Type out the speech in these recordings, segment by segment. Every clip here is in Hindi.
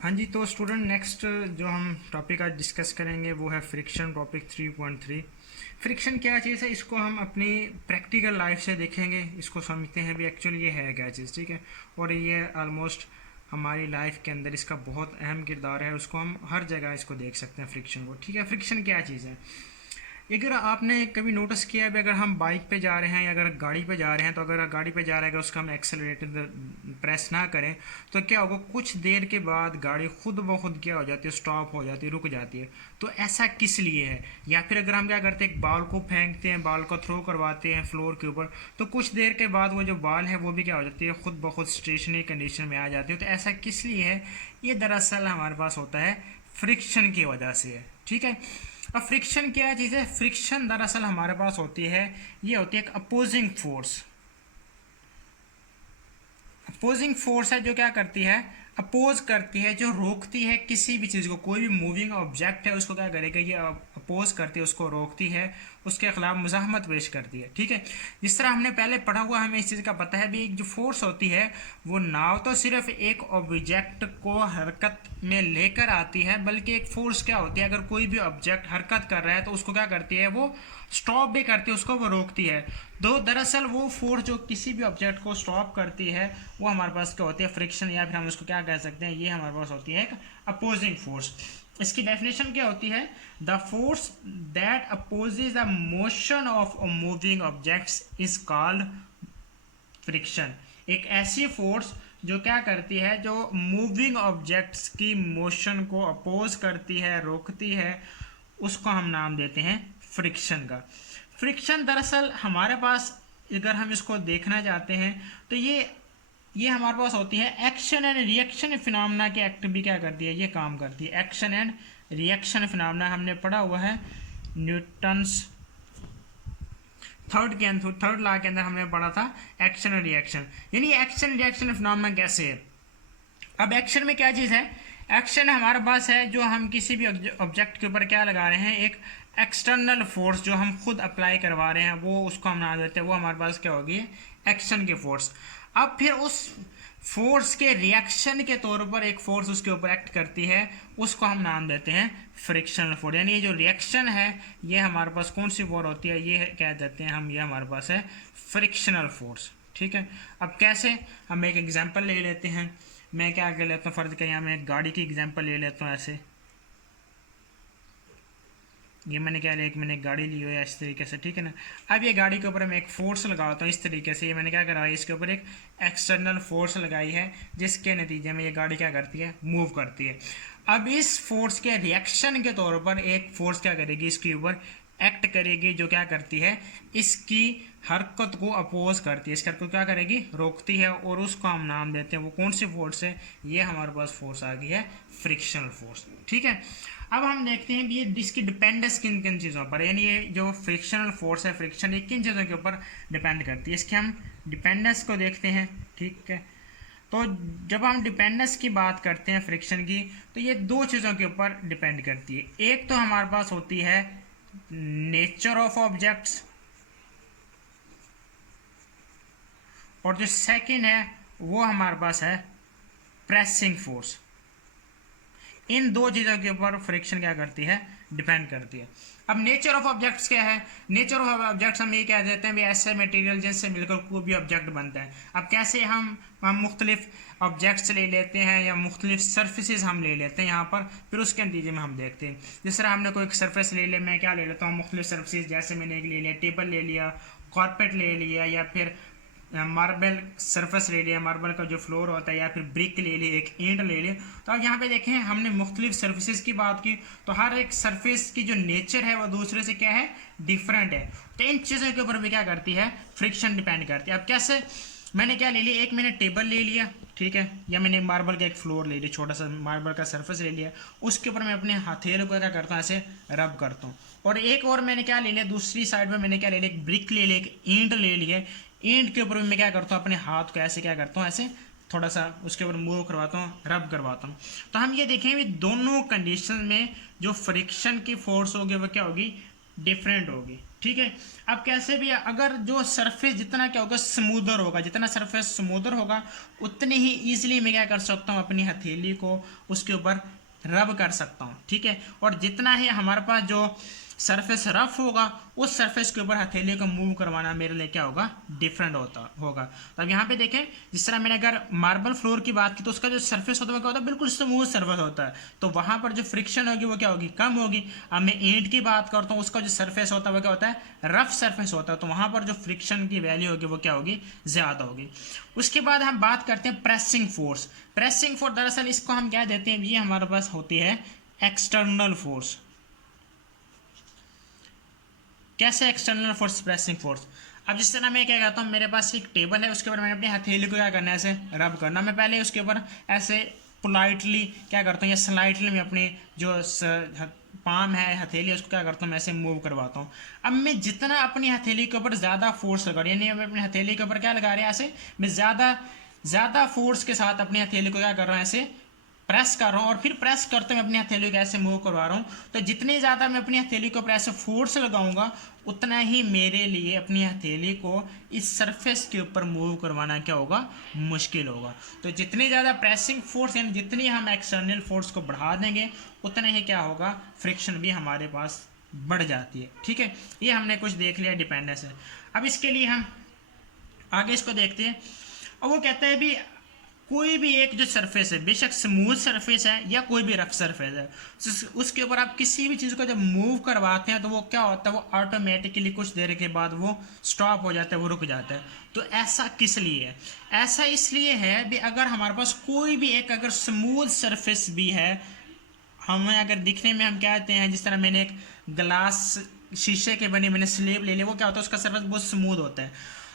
हाँ जी, तो स्टूडेंट नेक्स्ट जो हम टॉपिक आज डिस्कस करेंगे वो है फ्रिक्शन टॉपिक 3.3। फ्रिक्शन क्या चीज़ है, इसको हम अपनी प्रैक्टिकल लाइफ से देखेंगे, इसको समझते हैं भी एक्चुअली ये है क्या चीज़। ठीक है, और ये ऑलमोस्ट हमारी लाइफ के अंदर इसका बहुत अहम किरदार है, उसको हम हर जगह इसको देख सकते हैं फ्रिक्शन को। ठीक है, फ्रिक्शन क्या चीज़ है, अगर आपने कभी नोटिस किया है अगर हम बाइक पे जा रहे हैं या अगर गाड़ी पे जा रहे हैं, तो अगर गाड़ी पे जा रहे हैं अगर उसका हम एक्सेलरेटर प्रेस ना करें तो क्या होगा, कुछ देर के बाद गाड़ी खुद ब खुद क्या हो जाती है, स्टॉप हो जाती है, रुक जाती है। तो ऐसा किस लिए है? या फिर अगर हम क्या करते हैं, एक बॉल को फेंकते हैं, बॉल को थ्रो करवाते हैं फ्लोर के ऊपर, तो कुछ देर के बाद वो जो बॉल है वो भी क्या हो जाती है, खुद ब खुद स्टेशनरी कंडीशन में आ जाती है। तो ऐसा किस लिए है? ये दरअसल हमारे पास होता है फ्रिक्शन की वजह से है। ठीक है, अब फ्रिक्शन क्या चीज़ है? फ्रिक्शन दरअसल हमारे पास होती है, ये होती है एक अपोजिंग फोर्स। अपोजिंग फोर्स है जो क्या करती है, अपोज करती है, जो रोकती है किसी भी चीज़ को। कोई भी मूविंग ऑब्जेक्ट है उसको क्या करेगा, ये अपोज करती है, उसको रोकती है, उसके खिलाफ मुजाहमत पेश करती है। ठीक है, जिस तरह हमने पहले पढ़ा हुआ, हमें इस चीज़ का पता है भी, एक जो फोर्स होती है वो ना तो सिर्फ एक ऑब्जेक्ट को हरकत में लेकर आती है, बल्कि एक फोर्स क्या होती है, अगर कोई भी ऑब्जेक्ट हरकत कर रहा है तो उसको क्या करती है, वो स्टॉप भी करती है, उसको वो रोकती है। दो दरअसल वो फोर्स जो किसी भी ऑब्जेक्ट को स्टॉप करती है वो हमारे पास क्या होती है, फ्रिक्शन, या फिर हम उसको क्या कह सकते हैं, ये हमारे पास होती है एक अपोजिंग फोर्स। इसकी डेफिनेशन क्या होती है? The force that opposes the motion of moving objects is called friction. एक ऐसी फोर्स जो क्या करती है, जो मूविंग ऑब्जेक्ट्स की मोशन को अपोज करती है, रोकती है, उसको हम नाम देते हैं फ्रिक्शन का। फ्रिक्शन दरअसल हमारे पास, अगर हम इसको देखना चाहते हैं तो ये हमारे पास होती है एक्शन एंड रिएक्शन फिनोमेना की एक्ट भी क्या करती है, ये काम करती है। एक्शन एंड रिएक्शन फिनोमेना हमने पढ़ा हुआ है न्यूटन्स थर्ड लॉ के अंदर हमने पढ़ा था एक्शन और रिएक्शन। यानी एक्शन रिएक्शन फिनोमेना कैसे है? अब एक्शन में क्या चीज़ है, एक्शन हमारे पास है जो हम किसी भी ऑब्जेक्ट के ऊपर क्या लगा रहे हैं, एक एक्सटर्नल फोर्स जो हम खुद अप्लाई करवा रहे हैं, वो उसको हम नाम देते हैं, वो हमारे पास क्या होगी, एक्शन की फोर्स। अब फिर उस फोर्स के रिएक्शन के तौर पर एक फोर्स उसके ऊपर एक्ट करती है, उसको हम नाम देते हैं फ्रिक्शनल फोर्स। यानी ये जो रिएक्शन है ये हमारे पास कौन सी फोर्स होती है, ये कह देते हैं हम, ये हमारे पास है फ्रिक्शनल फोर्स। ठीक है, अब कैसे, हम एक एग्जांपल ले लेते हैं। मैं क्या कर लेता हूँ, फ़र्ज का यहाँ मैं एक गाड़ी की एग्जांपल ले लेता हूँ। ऐसे ये मैंने क्या लिया, एक मैंने एक गाड़ी ली हुई है इस तरीके से। ठीक है ना, अब ये गाड़ी के ऊपर मैं एक फोर्स लगाता हूँ इस तरीके से। ये मैंने क्या करा है, इसके ऊपर एक एक्सटर्नल फोर्स लगाई है, जिसके नतीजे में ये गाड़ी क्या करती है, मूव करती है। अब इस फोर्स के रिएक्शन के तौर पर एक फोर्स क्या करेगी, इसके ऊपर एक्ट करेगी, जो क्या करती है, इसकी हरकत को अपोज करती है, इसकी हरकत को क्या करेगी, रोकती है, और उसको हम नाम देते हैं, वो कौन सी फोर्स है, ये हमारे पास फोर्स आ गई है फ्रिक्शनल फोर्स। ठीक है, अब हम देखते हैं कि ये इसकी डिपेंडेंस किन किन चीज़ों पर, यानी ये जो फ्रिक्शनल फोर्स है, फ्रिक्शन, ये किन चीज़ों के ऊपर डिपेंड करती है, इसके हम डिपेंडेंस को देखते हैं। ठीक है, तो जब हम डिपेंडेंस की बात करते हैं फ्रिक्शन की, तो ये दो चीज़ों के ऊपर डिपेंड करती है। एक तो हमारे पास होती है नेचर ऑफ ऑब्जेक्ट्स, और जो सेकंड है वो हमारे पास है प्रेसिंग फोर्स। इन दो चीज़ों के ऊपर फ्रिक्शन क्या करती है, डिपेंड करती है। अब नेचर ऑफ ऑब्जेक्ट्स क्या है? नेचर ऑफ ऑब्जेक्ट्स हम ये कह देते हैं भी ऐसे मटेरियल जिनसे मिलकर कोई भी ऑब्जेक्ट बनता है। अब कैसे, हम मुख्तलिफ ऑब्जेक्ट्स ले लेते हैं या मुख्तलिफ सर्फेसिस हम ले लेते हैं यहाँ पर, फिर उसके नतीजे में हम देखते हैं। जिस तरह हमने कोई एक सर्फेस ले लिया, मैं क्या ले लेता हूँ, मुख्तलिफ सर्फेसिस, जैसे मैंने एक ले लिया टेबल ले लिया, कारपेट ले लिया, या फिर मार्बल सरफेस ले लिया, मार्बल का जो फ्लोर होता है, या फिर ब्रिक ले ली, एक ईंट ले ली। तो अब यहाँ पे देखें, हमने मुख्तलिफ सर्फेसिस की बात की, तो हर एक सरफेस की जो नेचर है वो दूसरे से क्या है, डिफरेंट है। तो इन चीज़ों के ऊपर भी क्या करती है, फ्रिक्शन डिपेंड करती है। अब कैसे, मैंने क्या ले लिया, एक मैंने टेबल ले लिया, ठीक है, या मैंने मार्बल का एक फ्लोर ले लिया, छोटा सा मार्बल का सरफेस ले लिया, उसके ऊपर मैं अपने हथेली को क्या करता हूँ, ऐसे रब करता हूँ। और एक और मैंने क्या ले लिया, दूसरी साइड में मैंने क्या ले लिया, एक ब्रिक ले लिया, एक ईंट ले लिया, ईंट के ऊपर मैं क्या करता हूँ, अपने हाथ को ऐसे क्या करता हूँ, ऐसे थोड़ा सा उसके ऊपर मूव करवाता हूँ, रब करवाता हूँ। तो हम ये देखें भी दोनों कंडीशन में जो फ्रिक्शन की फोर्स होगी वो क्या होगी, डिफरेंट होगी। ठीक है, अब कैसे भी अगर जो सरफेस जितना क्या होगा स्मूदर होगा, जितना सरफेस स्मूदर होगा उतनी ही ईजिली मैं क्या कर सकता हूँ अपनी हथेली को उसके ऊपर रब कर सकता हूँ। ठीक है, और जितना ही हमारे पास जो सरफेस रफ होगा उस सरफेस के ऊपर हथेली को मूव करवाना मेरे लिए क्या होगा डिफरेंट होता होगा। तो अब यहाँ पे देखें, जिस तरह मैंने अगर मार्बल फ्लोर की बात की तो उसका जो सरफेस होता है वो क्या होता है बिल्कुल स्मूथ सरफेस होता है, तो वहाँ पर जो फ्रिक्शन होगी वो क्या होगी कम होगी। अब मैं ईंट की बात करता हूँ उसका जो सरफेस होता है वो क्या होता है रफ सरफेस होता है, तो वहाँ पर जो फ्रिक्शन की वैल्यू होगी वो क्या होगी ज़्यादा होगी। उसके बाद हम बात करते हैं प्रेसिंग फोर्स। प्रेसिंग फोर्स दरअसल इसको हम क्या देते हैं, ये हमारे पास होती है एक्सटर्नल फोर्स। कैसे एक्सटर्नल फोर्स प्रेसिंग फोर्स, अब जिस तरह मैं क्या कहता हूँ मेरे पास एक टेबल है उसके ऊपर मैंने अपनी हथेली को क्या करना है ऐसे रब करना, मैं पहले उसके ऊपर ऐसे पोलाइटली क्या करता हूँ या स्लाइटली मैं अपनी जो पाम है हथेली उसको क्या करता हूँ मैं ऐसे मूव करवाता हूँ। अब मैं जितना अपनी हथेली के ऊपर ज़्यादा फोर्स लगा रही यानी मैं अपनी हथेली के ऊपर क्या लगा रही है ऐसे मैं ज़्यादा फोर्स के साथ अपनी हथेली को क्या कर रहा हूँ ऐसे प्रेस कर रहा हूँ और फिर प्रेस करते मैं अपनी हथेली को ऐसे मूव करवा रहा हूँ, तो जितनी ज़्यादा मैं अपनी हथेली के ऊपर ऐसे फोर्स लगाऊंगा उतना ही मेरे लिए अपनी हथेली को इस सरफेस के ऊपर मूव करवाना क्या होगा मुश्किल होगा। तो जितनी ज़्यादा प्रेसिंग फोर्स यानी जितनी हम एक्सटर्नल फोर्स को बढ़ा देंगे उतना ही क्या होगा फ्रिक्शन भी हमारे पास बढ़ जाती है। ठीक है, ये हमने कुछ देख लिया डिपेंडेंस है। अब इसके लिए हम आगे इसको देखते हैं और वो कहता है भी कोई भी एक जो सरफेस है बेशक स्मूथ सरफेस है या कोई भी रफ सरफेस है उसके ऊपर आप किसी भी चीज़ को जब मूव करवाते हैं तो वो क्या होता है वो ऑटोमेटिकली कुछ देर के बाद वो स्टॉप हो जाता है, वो रुक जाता है। तो ऐसा किस लिए है, ऐसा इसलिए है भी अगर हमारे पास कोई भी एक अगर स्मूथ सरफेस भी है, हमें अगर दिखने में हम कहते हैं जिस तरह मैंने एक ग्लास शीशे के बने मैंने स्लेब ले लिया, वो क्या होता है उसका सरफेस बहुत स्मूथ होता है,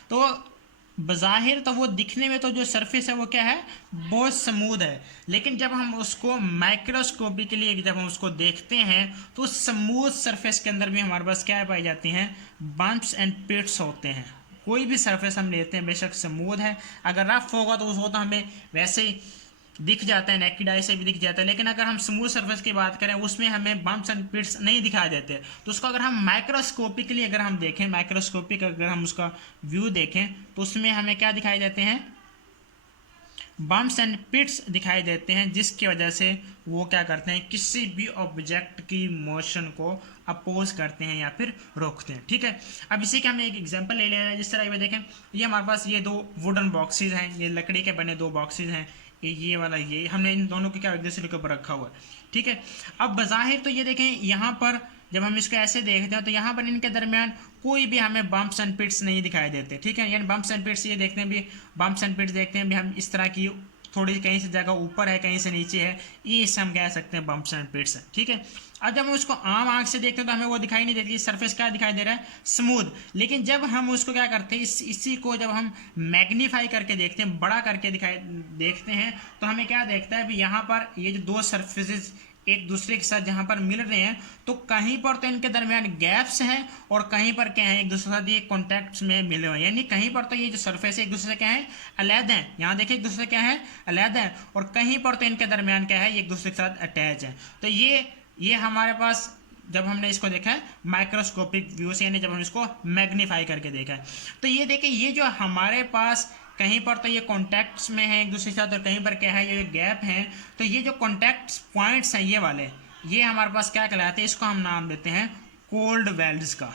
तो बज़ाहिर तो वो दिखने में तो जो सरफेस है वो क्या है बहुत स्मूथ है, लेकिन जब हम उसको माइक्रोस्कोपिकली जब हम उसको देखते हैं तो उस स्मूथ सरफेस के अंदर भी हमारे पास क्या पाई जाती हैं बम्प्स एंड पिट्स होते हैं। कोई भी सरफेस हम लेते हैं बेशक स्मूथ है अगर रफ होगा तो वो तो हमें वैसे ही दिख जाता है, नेकेड आई से भी दिख जाता है, लेकिन अगर हम स्मूथ सरफेस की बात करें उसमें हमें बम्प्स एंड पिट्स नहीं दिखाई देते, तो उसको अगर हम माइक्रोस्कोपिकली अगर हम देखें माइक्रोस्कोपिक अगर हम उसका व्यू देखें तो उसमें हमें क्या दिखाई देते हैं बम्प्स एंड पिट्स दिखाई देते हैं, जिसकी वजह से वो क्या करते हैं किसी भी ऑब्जेक्ट की मोशन को अपोज करते हैं या फिर रोकते हैं। ठीक है, अब इसी का हम एक एग्जांपल ले ले रहे हैं। जिस तरह ये देखें ये हमारे पास ये दो वुडन बॉक्सेस हैं, ये लकड़ी के बने दो बॉक्सेस हैं, ये वाला ये हमने इन दोनों को क्या एक दूसरे के ऊपर रखा हुआ है। ठीक है, अब बज़ाहिर तो ये देखें यहाँ पर जब हम इसको ऐसे देखते हैं तो यहाँ पर इनके दरमियान कोई भी हमें बम्प्स एंड पिट्स नहीं दिखाई देते। ठीक है, यानी बम्प्स एंड पिट्स ये देखते हैं भी बम्प्स एंड पिट्स देखते हैं भी हम इस तरह की थोड़ी कहीं से जगह ऊपर है कहीं से नीचे है, ये इससे हम कह सकते हैं बम्प्स एंड पिट्स है। ठीक है, अब जब हम उसको आम आंख से देखते हैं तो हमें वो दिखाई नहीं देती, सरफेस क्या दिखाई दे रहा है स्मूथ, लेकिन जब हम उसको क्या करते हैं इसी को जब हम मैग्नीफाई करके देखते हैं बड़ा करके देखते हैं तो हमें क्या देखता है भी यहाँ पर ये जो दो सरफेसेस एक दूसरे के साथ जहाँ पर मिल रहे हैं तो कहीं पर तो इनके दरमियान गैप्स हैं और कहीं पर क्या है एक दूसरे के साथ ये कॉन्टैक्ट्स में मिले हुए हैं, यानी कहीं पर तो ये जो सरफेस है एक दूसरे से क्या है अलग हैं, यहाँ देखिए एक दूसरे क्या है अलग है, और कहीं पर तो इनके दरमियान क्या है ये एक दूसरे के साथ अटैच है। तो ये हमारे पास जब हमने इसको देखा है माइक्रोस्कोपिक व्यू से यानी जब हम इसको मैग्नीफाई करके देखा है तो ये देखिए ये जो हमारे पास कहीं पर तो ये कॉन्टैक्ट्स में है एक दूसरे के साथ और कहीं पर क्या है ये गैप है, तो ये जो कॉन्टैक्ट्स पॉइंट्स हैं ये वाले ये हमारे पास क्या कहलाते हैं, इसको हम नाम देते हैं कोल्ड वेल्स का।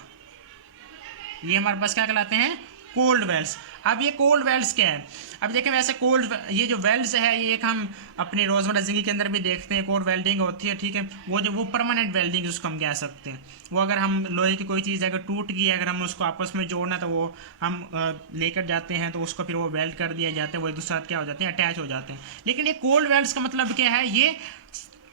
ये हमारे पास क्या कहलाते हैं कोल्ड वेल्स। अब ये कोल्ड वेल्स क्या है, अब देखें वैसे कोल्ड ये जो वेल्स है ये एक हम अपनी रोज़मर्रा ज़िंदगी के अंदर भी देखते हैं कोल्ड वेल्डिंग होती है। ठीक है, वो परमानेंट वेल्डिंग उसको हम कह सकते हैं, वो अगर हम लोहे की कोई चीज़ अगर टूट गई अगर हम उसको आपस में जोड़ना तो वो हम लेकर जाते हैं तो उसको फिर वो वेल्ड कर दिया जाता है, वो एक दूसरे साथ क्या हो जाते हैं अटैच हो जाते हैं। लेकिन ये कोल्ड वेल्स का मतलब क्या है, ये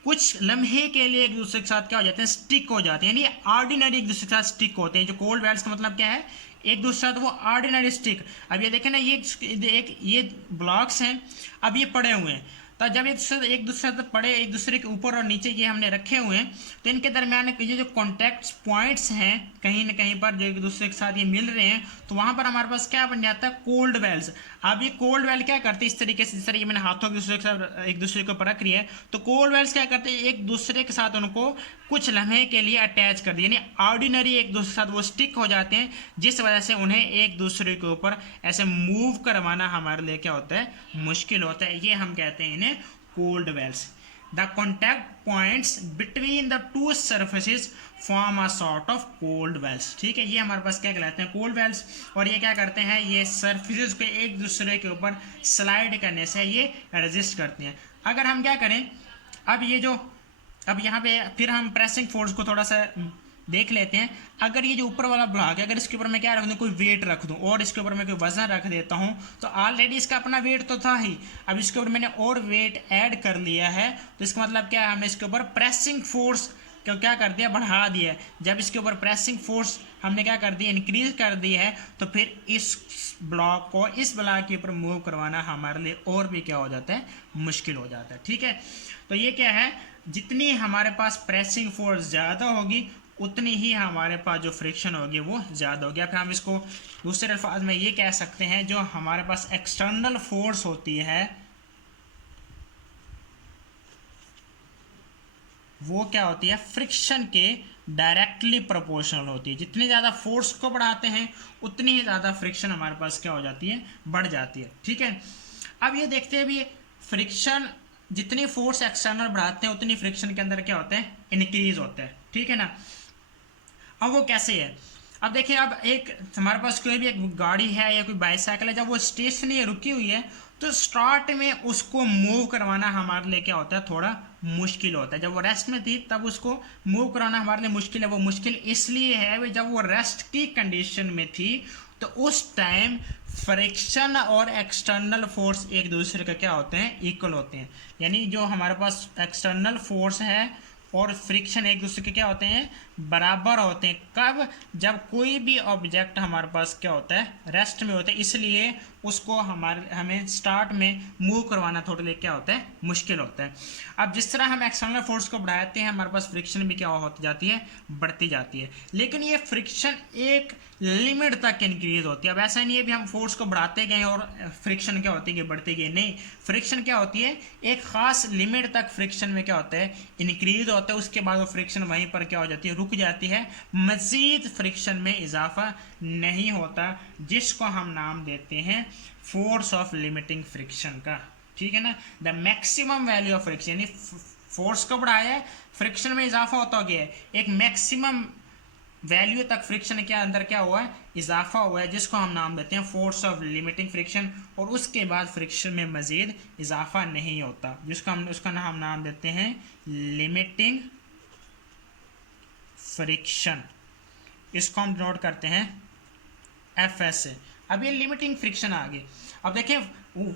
कुछ लम्हे के लिए एक दूसरे के साथ क्या हो जाते हैं स्टिक हो जाते हैं, यानी ऑर्डिनरी एक दूसरे के साथ स्टिक होते हैं। जो कोल्ड वेल्स का मतलब क्या है एक दूसरे साथ वो ऑर्डिनरी स्टिक। अब ये देखें ना ये ब्लॉक्स हैं अब ये पड़े हुए हैं तो जब एक दूसरे से पड़े, एक दूसरे के ऊपर और नीचे ये हमने रखे हुए हैं, तो इनके दरमियान ये जो कॉन्टैक्ट पॉइंट्स हैं कहीं ना कहीं पर जो एक दूसरे के साथ ये मिल रहे हैं, तो वहाँ पर हमारे पास क्या बन जाता है, कोल्ड वेल्स। अब ये कोल्ड वेल क्या करते हैं, इस तरीके से, जिस तरीके मैंने हाथों के दूसरे के साथ एक दूसरे को परख रही है, तो कोल्ड वेल्स क्या करते हैं, एक दूसरे के साथ उनको कुछ लम्हे के लिए अटैच कर दिए, यानी ऑर्डिनरी एक दूसरे के साथ वो स्टिक हो जाते हैं, जिस वजह से उन्हें एक दूसरे के ऊपर ऐसे मूव करवाना हमारे लिए क्या होता है, मुश्किल होता है। ये हम कहते हैं इन्हें cold welds. The contact points between the two surfaces form a sort of cold welds. ठीक है, ये हमारे पास क्या कहलाते हैं, कोल्ड वेल्स। और ये क्या करते हैं, ये सर्फेसिस को एक दूसरे के ऊपर स्लाइड करने से ये रेजिस्ट करते हैं। अगर हम क्या करें, अब ये जो, अब यहाँ पे फिर हम प्रेसिंग फोर्स को थोड़ा सा देख लेते हैं। अगर ये जो ऊपर वाला भाग है, अगर इसके ऊपर मैं क्या रख दूँ, कोई वेट रख दूँ और इसके ऊपर मैं कोई वजन रख देता हूँ, तो ऑलरेडी इसका अपना वेट तो था ही, अब इसके ऊपर मैंने और वेट ऐड कर लिया है, तो इसका मतलब क्या है, हमने इसके ऊपर प्रेसिंग फोर्स को क्या कर दिया, बढ़ा दिया है। जब इसके ऊपर प्रेसिंग फोर्स हमने क्या कर दिया, इंक्रीज कर दी है, तो फिर इस ब्लॉक को इस ब्लॉक के ऊपर मूव करवाना हमारे लिए और भी क्या हो जाता है, मुश्किल हो जाता है। ठीक है, तो ये क्या है, जितनी हमारे पास प्रेसिंग फोर्स ज़्यादा होगी उतनी ही हमारे पास जो फ्रिक्शन होगी वो ज़्यादा होगी। फिर हम इसको दूसरे अल्फाज में ये कह सकते हैं, जो हमारे पास एक्सटर्नल फोर्स होती है वो क्या होती है, फ्रिक्शन के डायरेक्टली प्रोपोर्शनल होती है। जितनी ज़्यादा फोर्स को बढ़ाते हैं उतनी ही ज़्यादा फ्रिक्शन हमारे पास क्या हो जाती है, बढ़ जाती है। ठीक है, अब ये देखते हैं भी फ्रिक्शन, जितनी फोर्स एक्सटर्नल बढ़ाते हैं उतनी फ्रिक्शन के अंदर क्या होता है, इंक्रीज होता है। ठीक है ना, अब वो कैसे है, अब देखिए, अब एक हमारे पास कोई भी एक गाड़ी है या कोई बाईसाइकिल है, जब वो स्टेशनरी रुकी हुई है, तो स्टार्ट में उसको मूव करवाना हमारे लिए क्या होता है, थोड़ा मुश्किल होता है। जब वो रेस्ट में थी तब उसको मूव कराना हमारे लिए मुश्किल है। वो मुश्किल इसलिए है भाई, जब वो रेस्ट की कंडीशन में थी तो उस टाइम फ्रिक्शन और एक्सटर्नल फोर्स एक दूसरे का क्या होते हैं, इक्वल होते हैं। यानी जो हमारे पास एक्सटर्नल फोर्स है और फ्रिक्शन एक दूसरे के क्या होते हैं, बराबर होते हैं। कब, जब कोई भी ऑब्जेक्ट हमारे पास क्या होता है, रेस्ट में होता है, इसलिए उसको हमें स्टार्ट में मूव करवाना थोड़े लिए क्या होता है, मुश्किल होता है। अब जिस तरह हम एक्सटर्नल फोर्स को बढ़ाते हैं, हमारे पास फ्रिक्शन भी क्या होती जाती है, बढ़ती जाती है। लेकिन ये फ्रिक्शन एक लिमिट तक इंक्रीज होती है। अब ऐसा नहीं है भी हम फोर्स को बढ़ाते गए और फ्रिक्शन क्या होती है, बढ़ती गई, नहीं। फ्रिक्शन क्या होती है, एक खास लिमिट तक फ्रिक्शन में क्या होता है, इंक्रीज होता है। उसके बाद वो फ्रिक्शन वहीं पर क्या हो जाती है, रुक जाती है। मजीद फ्रिक्शन में इजाफा नहीं होता, जिसको हम नाम देते हैं फोर्स ऑफ लिमिटिंग फ्रिक्शन का। ठीक है ना, the maximum value of friction, यानी फोर्स को बढ़ाया है, फ्रिक्शन में इजाफा होता गया है, एक मैक्सिमम वैल्यू तक फ्रिक्शन के अंदर क्या हुआ है, इजाफा हुआ है, जिसको हम नाम देते हैं फोर्स ऑफ लिमिटिंग फ्रिक्शन। और उसके बाद फ्रिक्शन में मजीद इजाफा नहीं होता, जिसको हम उसका हम नाम देते हैं लिमिटिंग फ्रिक्शन। इसको हम नोट करते हैं एफएस से। अब ये लिमिटिंग फ्रिक्शन आ गई। अब देखिए,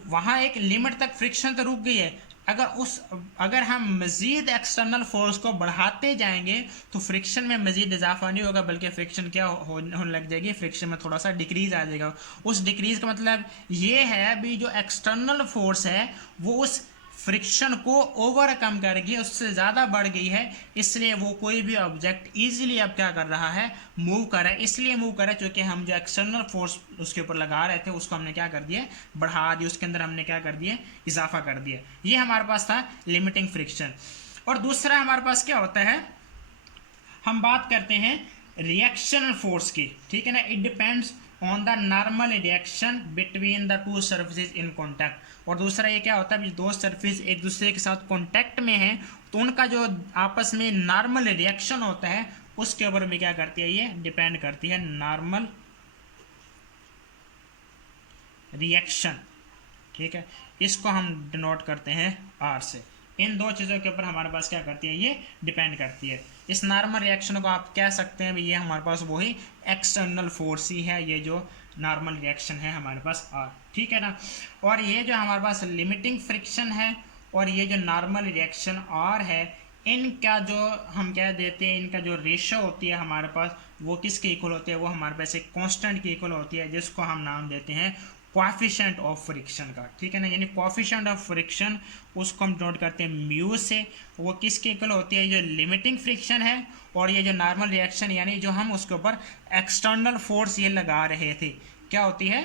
वहाँ एक लिमिट तक फ्रिक्शन तो रुक गई है, अगर हम मज़ीद एक्सटर्नल फोर्स को बढ़ाते जाएंगे तो फ्रिक्शन में मज़ीद इजाफा नहीं होगा, बल्कि फ्रिक्शन क्या होने लग जाएगी, फ्रिक्शन में थोड़ा सा डिक्रीज आ जाएगा। उस डिक्रीज का मतलब ये है अभी जो एक्सटर्नल फोर्स है वो उस फ्रिक्शन को ओवरकम कर गई, उससे ज़्यादा बढ़ गई है, इसलिए वो कोई भी ऑब्जेक्ट इजीली अब क्या कर रहा है, मूव कर रहा है। इसलिए मूव कर रहा है क्योंकि हम जो एक्सटर्नल फोर्स उसके ऊपर लगा रहे थे उसको हमने क्या कर दिया, बढ़ा दिया, उसके अंदर हमने क्या कर दिया, इजाफा कर दिया। ये हमारे पास था लिमिटिंग फ्रिक्शन। और दूसरा हमारे पास क्या होता है, हम बात करते हैं रिएक्शनल फोर्स की। ठीक है ना, it depends on the normal reaction between the two surfaces in contact. और दूसरा ये क्या होता है, दो सरफेस एक दूसरे के साथ कॉन्टैक्ट में हैं तो उनका जो आपस में नॉर्मल रिएक्शन होता है उसके ऊपर भी क्या करती है, ये डिपेंड करती है, नॉर्मल रिएक्शन। ठीक है, इसको हम डिनोट करते हैं आर से। इन दो चीज़ों के ऊपर हमारे पास क्या करती है, ये डिपेंड करती है। इस नॉर्मल रिएक्शन को आप कह सकते हैं ये हमारे पास वही एक्सटर्नल फोर्स ही है, ये जो नॉर्मल रिएक्शन है हमारे पास आर। ठीक है ना, और ये जो हमारे पास लिमिटिंग फ्रिक्शन है और ये जो नॉर्मल रिएक्शन आर है, इनका जो हम कह देते हैं, इनका जो रेशो होती है हमारे पास वो किसके इक्वल होती है, वो हमारे पास एक कांस्टेंट की इक्वल होती है, जिसको हम नाम देते हैं कोएफिशिएंट ऑफ फ्रिक्शन का, ठीक है ना। यानी कोएफिशिएंट ऑफ फ्रिक्शन उसको हम नोट करते हैं म्यू से, वो किसके इक्वल होती है, जो लिमिटिंग फ्रिक्शन है और ये जो नॉर्मल रिएक्शन यानी जो हम उसके ऊपर एक्सटर्नल फोर्स ये लगा रहे थे, क्या होती है,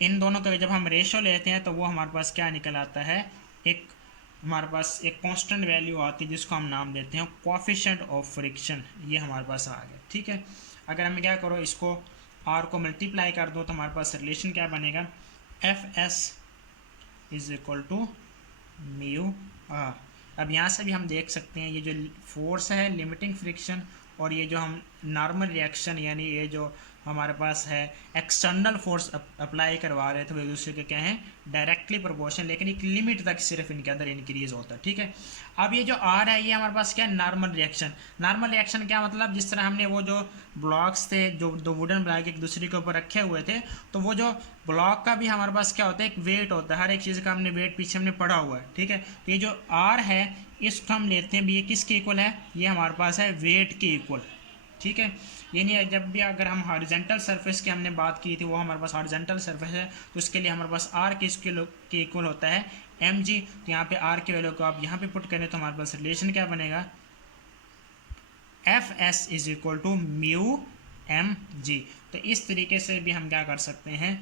इन दोनों का जब हम रेशो लेते हैं तो वो हमारे पास क्या निकल आता है, एक हमारे पास एक कांस्टेंट वैल्यू आती है जिसको हम नाम देते हैं कोएफिशिएंट ऑफ फ्रिक्शन, ये हमारे पास आ गया, ठीक है। अगर हम क्या करो, इसको आर को मल्टीप्लाई कर दो तो हमारे पास रिलेशन क्या बनेगा, F S is equal to mu R. अब यहाँ से भी हम देख सकते हैं ये जो फोर्स है लिमिटिंग फ्रिक्शन और ये जो हम नॉर्मल रिएक्शन यानी ये जो हमारे पास है एक्सटर्नल फोर्स अप्लाई करवा रहे थे वो एक दूसरे के क्या है डायरेक्टली प्रोपोर्शनल, लेकिन एक लिमिट तक सिर्फ इनके अंदर इंक्रीज होता है, ठीक है। अब ये जो आर है ये हमारे पास क्या है, नॉर्मल रिएक्शन। नॉर्मल रिएक्शन क्या मतलब, जिस तरह हमने वो जो ब्लॉक्स थे जो दो वुडन ब्लॉक एक दूसरे के ऊपर रखे हुए थे, तो वो जो ब्लॉक का भी हमारे पास क्या होता है, एक वेट होता है, हर एक चीज़ का हमने वेट पीछे हमने पढ़ा हुआ है, ठीक है। तो ये जो आर है इसको हम लेते हैं भी ये किसके इक्वल है, ये हमारे पास है वेट के इक्वल, ठीक है। यानी जब भी अगर हम हॉरिजॉन्टल सरफेस की हमने बात की थी, वो हमारे पास हॉरिजॉन्टल सरफेस है तो उसके लिए हमारे पास आर के इक्वल होता है एम जी। तो यहाँ पे आर की वैल्यू को आप यहाँ पे पुट करें तो हमारे पास रिलेशन क्या बनेगा, F S is equal to mu M G. तो इस तरीके से भी हम क्या कर सकते हैं,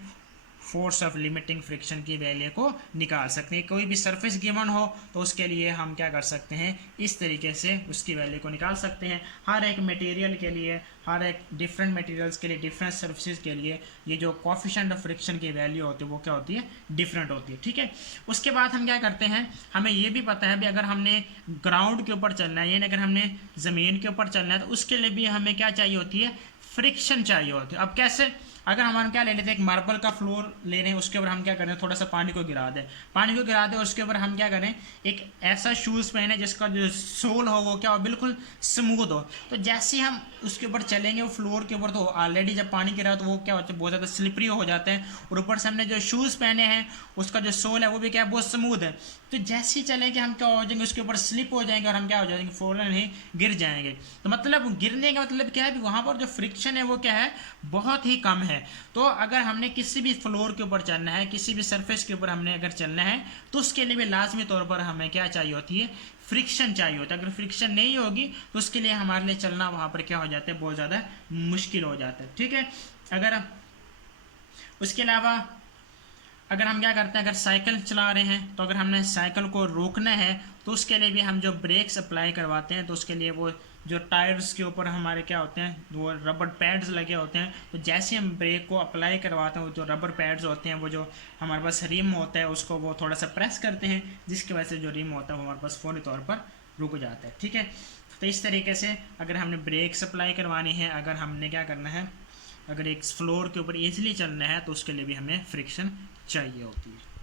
फोर्स ऑफ लिमिटिंग फ्रिक्शन की वैल्यू को निकाल सकते हैं। कोई भी सरफेस गिवन हो तो उसके लिए हम क्या कर सकते हैं, इस तरीके से उसकी वैल्यू को निकाल सकते हैं। हर एक मटेरियल के लिए, हर एक डिफरेंट मटेरियल्स के लिए, डिफरेंट सर्फेसिस के लिए ये जो कोएफिशिएंट ऑफ फ्रिक्शन की वैल्यू होती है वो क्या होती है, डिफरेंट होती है, ठीक है। उसके बाद हम क्या करते हैं, हमें ये भी पता है भी अगर हमने ग्राउंड के ऊपर चलना है यानी अगर हमने ज़मीन के ऊपर चलना है तो उसके लिए भी हमें क्या चाहिए होती है, फ्रिक्शन चाहिए होती है। अब कैसे, अगर हम क्या ले लेते हैं, एक मार्बल का फ्लोर ले रहे हैं, उसके ऊपर हम क्या करें, थोड़ा सा पानी को गिरा दें, पानी को गिरा दें, उसके ऊपर हम क्या करें, एक ऐसा शूज़ पहने जिसका जो सोल हो वो क्या हो, बिल्कुल स्मूथ हो। तो जैसे ही हम उसके ऊपर चलेंगे वो फ्लोर के ऊपर, तो ऑलरेडी जब पानी गिरा तो वो क्या होता है, बहुत ज़्यादा स्लिपरी हो जाते हैं, और ऊपर से हमने जो शूज़ पहने हैं उसका जो सोल है वो भी क्या है, बहुत स्मूथ है। तो जैसे ही चलेंगे हम क्या हो जाएंगे, उसके ऊपर स्लिप हो जाएंगे और हम क्या हो जाएंगे, फ़ौरन ही गिर जाएंगे। तो मतलब गिरने का मतलब क्या है, वहाँ पर जो फ्रिक्शन है वो क्या है, बहुत ही कम है। तो अगर हमने किसी भी फ्लोर के ऊपर चलना है, किसी भी सरफेस के ऊपर हमने अगर चलना है तो उसके लिए भी लाजमी तौर पर हमें क्या चाहिए होती है, फ्रिक्शन चाहिए होता है। अगर फ्रिक्शन नहीं होगी तो उसके लिए हमारे लिए चलना वहाँ पर क्या हो जाता है, बहुत ज़्यादा मुश्किल हो जाता है, ठीक है। अगर उसके अलावा अगर हम क्या करते हैं, अगर साइकिल चला रहे हैं तो अगर हमने साइकिल को रोकना है तो उसके लिए भी हम जो ब्रेक्स अप्लाई करवाते हैं तो उसके लिए वो जो टायर्स के ऊपर हमारे क्या होते हैं, वो रबर पैड्स लगे होते हैं। तो जैसे हम ब्रेक को अप्लाई करवाते हैं, वो जो रबर पैड्स होते हैं वो जो हमारे पास रिम होता है उसको वो थोड़ा सा प्रेस करते हैं, जिसकी वजह से जो रिम होता है वो हमारे पास फौरी तौर पर रुक जाता है, ठीक है। तो इस तरीके से अगर हमने ब्रेक्स अप्लाई करवानी है, अगर हमने क्या करना है, अगर एक फ्लोर के ऊपर ईजिली चलना है तो उसके लिए भी हमें फ्रिक्शन चाहिए होती है।